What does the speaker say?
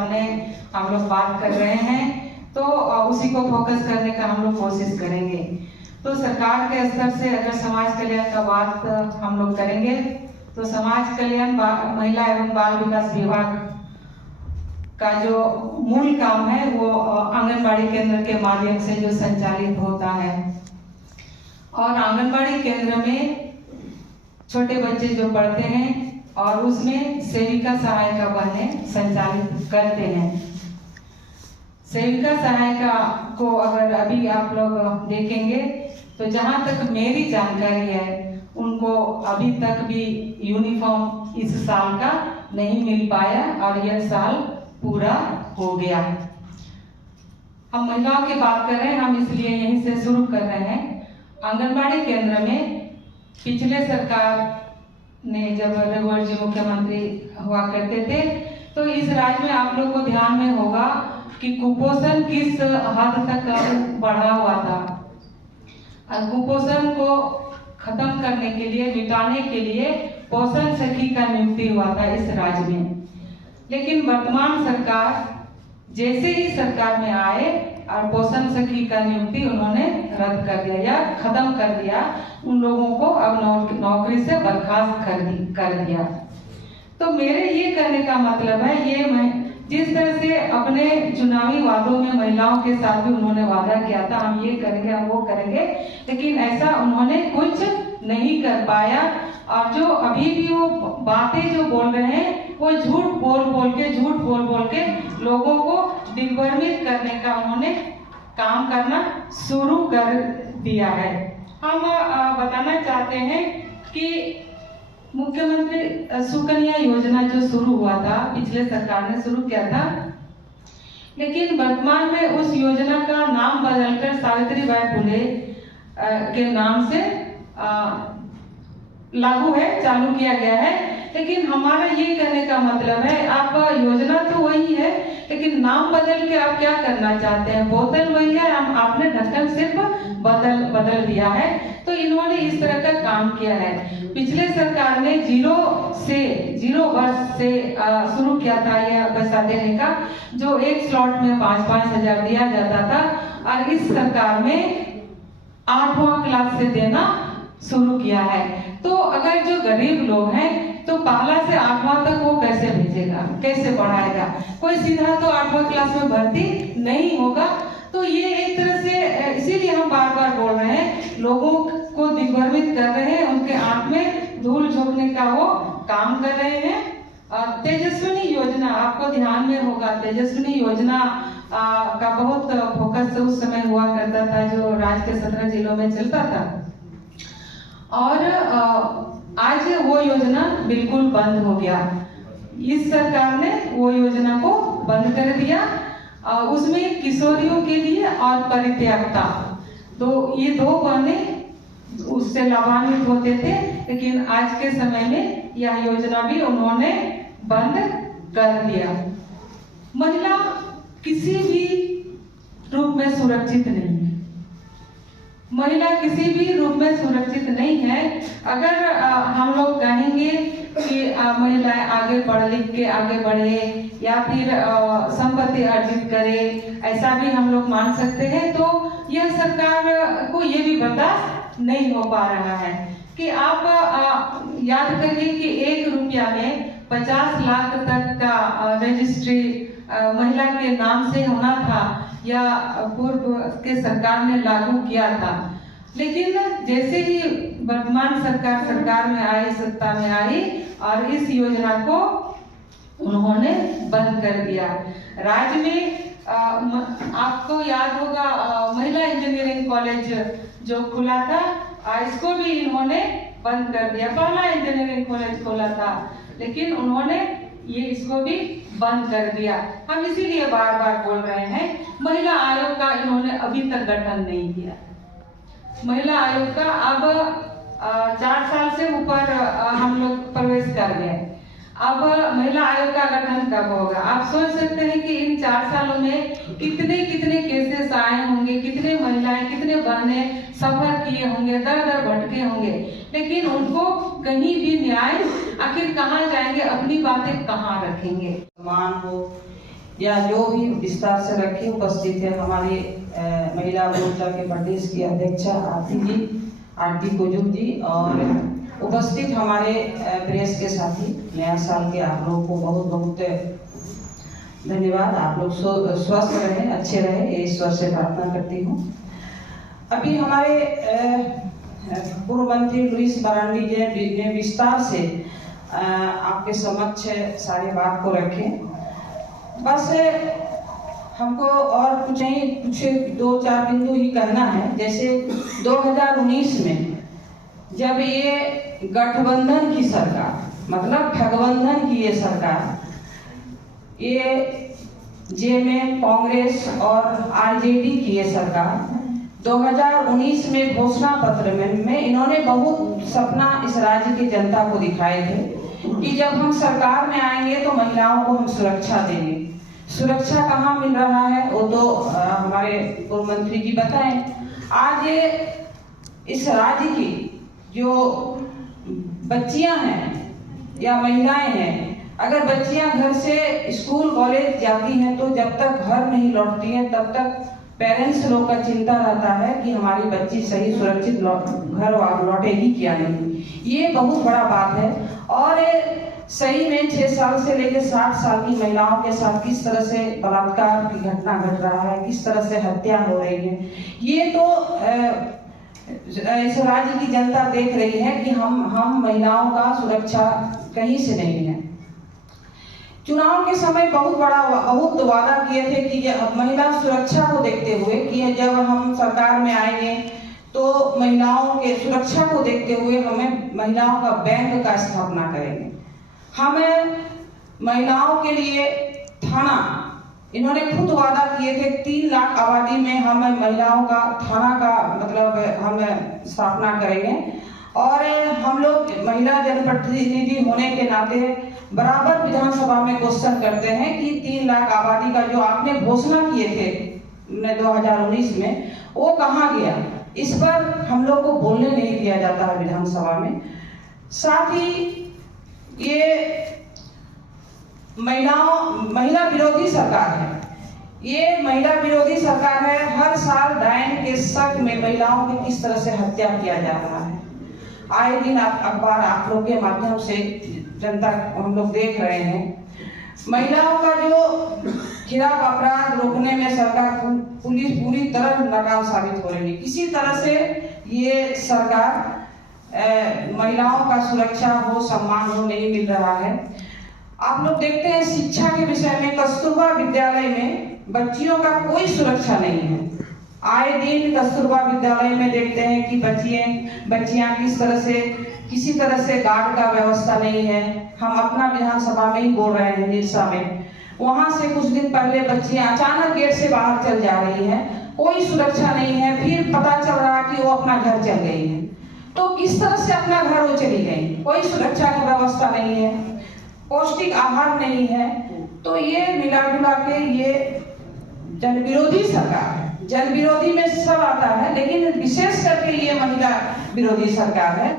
सामने हम लोग बात कर रहे हैं, तो उसी को फोकस करने का हम लोग कोशिश करेंगे। तो सरकार के स्तर से अगर समाज कल्याण का बात हम लोग करेंगे तो समाज कल्याण महिला एवं बाल विकास विभाग का जो मूल काम है वो आंगनबाड़ी केंद्र के माध्यम से जो संचालित होता है, और आंगनबाड़ी केंद्र में छोटे बच्चे जो पढ़ते हैं और उसमें सेविका सहायिका बने संचालित करते हैं। सेविका सहायिका को अगर अभी आप लोग देखेंगे तो जहां तक मेरी जानकारी है उनको अभी तक भी यूनिफॉर्म इस साल का नहीं मिल पाया और यह साल पूरा हो गया। हम महिलाओं की बात कर रहे हैं, हम इसलिए यहीं से शुरू कर रहे हैं। आंगनबाड़ी केंद्र में पिछले सरकार ने जब रघुवर जी मुख्यमंत्री हुआ करते थे तो इस राज्य में आप लोग को ध्यान में होगा कि कुपोषण किस हद तक बढ़ा हुआ था। कुपोषण को खत्म करने के लिए, मिटाने के लिए पोषण सखी का नियुक्ति हुआ था इस राज्य में। लेकिन वर्तमान सरकार जैसे ही सरकार में आए और पोषण सखी का नियुक्ति उन्होंने रद्द कर दिया या खत्म कर दिया, उन लोगों को अब नौकरी से बर्खास्त कर दिया। तो मेरे ये कहने का मतलब है, ये मैं जिस तरह से अपने चुनावी वादों में महिलाओं के साथ भी उन्होंने वादा किया था, हम ये करेंगे हम वो करेंगे, लेकिन ऐसा उन्होंने कुछ नहीं कर पाया। और जो अभी भी वो बातें जो बोल रहे हैं वो झूठ बोल बोल के लोगों को दिग्भ्रमित करने का उन्होंने काम करना शुरू कर दिया है। हम बताना चाहते हैं कि मुख्यमंत्री सुकन्या योजना जो शुरू हुआ था, पिछले सरकार ने शुरू किया था, लेकिन वर्तमान में उस योजना का नाम बदलकर सावित्रीबाई फुले के नाम से लागू है, चालू किया गया है। लेकिन हमारा ये कहने का मतलब है, आप योजना तो वही है लेकिन नाम बदल के आप क्या करना चाहते हैं? बोतल वही है, आपने ढक्कन सिर्फ बदल दिया है। तो इन्होंने इस तरह का काम किया है। पिछले सरकार ने 0 वर्ष से शुरू किया था यह पैसा देने का, जो एक स्लॉट में 5-5 हजार दिया जाता था, और इस सरकार में 8वां क्लास से देना शुरू किया है। तो अगर जो गरीब लोग हैं तो पहला से 8वां तक वो कैसे भेजेगा, कैसे पढ़ाएगा? कोई सीधा तो 8वां क्लास में भर्ती नहीं होगा। तो ये एक तरह से, इसीलिए हम बार बार बोल रहे हैं, लोगों को दिग्भ्रमित कर रहे हैं, उनके आंख में धूल झोंकने का वो काम कर रहे हैं। तेजस्विनी योजना आपको ध्यान में होगा, तेजस्विनी योजना का बहुत फोकस उस समय हुआ करता था जो राज्य के 17 जिलों में चलता था, और आज वो योजना बिल्कुल बंद हो गया। इस सरकार ने वो योजना को बंद कर दिया। उसमें किशोरियों के लिए और परित्यक्ता, तो ये 2 बहनें उससे लाभान्वित होते थे, लेकिन आज के समय में यह योजना भी उन्होंने बंद कर दिया। महिला किसी भी रूप में सुरक्षित नहीं है, महिला किसी भी रूप में सुरक्षित नहीं है। अगर हम लोग कहेंगे कि महिलाएं आगे पढ़ लिख के आगे बढ़े या फिर संपत्ति अर्जित करे, ऐसा भी हम लोग मान सकते हैं, तो यह सरकार को ये भी बर्दाश्त नहीं हो पा रहा है कि आप याद करिए कि 1 रुपया में 50 लाख तक का रजिस्ट्री महिला के नाम से होना था, या पूर्व के सरकार ने लागू किया था। लेकिन जैसे ही वर्तमान सरकार में आई, सत्ता में आई, और इस योजना को उन्होंने बंद कर दिया। राज्य में आपको याद होगा महिला इंजीनियरिंग कॉलेज जो खुला था, इसको भी इन्होंने बंद कर दिया। पहला इंजीनियरिंग कॉलेज खोला था, लेकिन उन्होंने ये इसको भी बंद कर दिया। हम इसीलिए बार बार बोल रहे हैं, महिला आयोग का इन्होंने अभी तक गठन नहीं किया। महिला आयोग का अब 4 साल से ऊपर हम लोग प्रवेश कर गए, अब महिला आयोग का गठन कब होगा? आप सोच सकते हैं कि इन 4 सालों में कितने केसेस आए होंगे, कितने महिलाएं, कितने बहनें सफर किए होंगे, दर दर भटके होंगे, लेकिन उनको कहीं भी न्याय, आखिर कहाँ जाएंगे, अपनी बातें कहाँ रखेंगे? समान हो, या जो भी विस्तार से रखे उपस्थित है हमारे महिला मोर्चा के प्रदेश की अध्यक्षा आरती कुजुम जी और उपस्थित हमारे प्रेस के साथी, नया साल के आप लोगों को बहुत बहुत धन्यवाद। आप लोग स्वस्थ रहे, अच्छे रहे, ये ईश्वर से प्रार्थना करती हूँ। अभी हमारे पूर्व मंत्री लुइस मरांडी जी ने विस्तार से आपके समक्ष सारे बात को रखे। बस हमको और कुछ नहीं, कुछ 2-4 बिंदु ही कहना है। जैसे 2019 में जब ये गठबंधन की सरकार, मतलब ठगबंधन की ये सरकार, ये में कांग्रेस और आरजेडी की ये सरकार 2019 में घोषणा पत्र में इन्होंने बहुत सपना इस राज्य की जनता को दिखाए थे कि जब हम सरकार में आएंगे तो महिलाओं को हम सुरक्षा देंगे। सुरक्षा कहाँ मिल रहा है वो तो हमारे पूर्व मंत्री जी बताएं। आज ये इस राज्य की जो बच्चियां हैं या महिलाएं हैं, अगर बच्चियां घर से स्कूल कॉलेज जाती हैं तो जब तक घर नहीं लौटती हैं तब तक पेरेंट्स लोग का चिंता रहता है कि हमारी बच्ची सही सुरक्षित घर लौटेगी क्या नहीं। ये बहुत बड़ा बात है। और सही में 6 साल से लेकर 60 साल की महिलाओं के साथ किस तरह से बलात्कार की घटना घट रहा है, किस तरह से हत्या हो रही है, ये तो इस राज्य की जनता देख रही है कि हम महिलाओं का सुरक्षा कहीं से नहीं है। चुनाव के समय बहुत वादा किए थे कि महिला सुरक्षा को देखते हुए कि जब हम सरकार में आएंगे तो महिलाओं के सुरक्षा को देखते हुए हमें महिलाओं का बैंक का स्थापना करेंगे। हमें महिलाओं के लिए थाना, इन्होंने खुद वादा किए थे 3 लाख आबादी में हम महिलाओं का थाना का मतलब हम स्थापना करेंगे। और हम लोग महिला जनप्रतिनिधि होने के नाते बराबर विधानसभा में क्वेश्चन करते हैं कि 3 लाख आबादी का जो आपने घोषणा किए थे 2019 में वो कहाँ गया। इस पर हम लोग को बोलने नहीं दिया जाता है विधानसभा में। साथ ही ये महिला विरोधी सरकार है। ये महिला विरोधी सरकार है। हर साल डायन के शक में महिलाओं की किस तरह से हत्या किया जा रहा है। आए दिन अखबार आप लोग के माध्यम से जनता हम लोग देख रहे हैं। महिलाओं का जो खिलाफ अपराध रोकने में सरकार पुलिस पूरी तरह नाकाम साबित हो रही है। किसी तरह से ये सरकार महिलाओं का सुरक्षा हो, सम्मान हो नहीं मिल रहा है। आप लोग देखते हैं शिक्षा के विषय में कस्तूरबा विद्यालय में बच्चियों का कोई सुरक्षा नहीं है। आए दिन कस्तूरबा विद्यालय में देखते हैं कि बच्चियां किसी तरह से गार्ड का व्यवस्था नहीं है। हम अपना विधानसभा में ही बोल रहे हैं, निरसा में, वहां से कुछ दिन पहले बच्चियां अचानक गेट से बाहर चल जा रही हैं, कोई सुरक्षा नहीं है। फिर पता चल रहा कि वो अपना घर चल गई है। तो किस तरह से अपना घर वो चली गई, कोई सुरक्षा की व्यवस्था नहीं है, पौष्टिक आहार नहीं है। तो ये मिला जुला के ये जन विरोधी सरकार है। जन विरोधी में सब आता है, लेकिन विशेष करके ये महिला विरोधी सरकार है।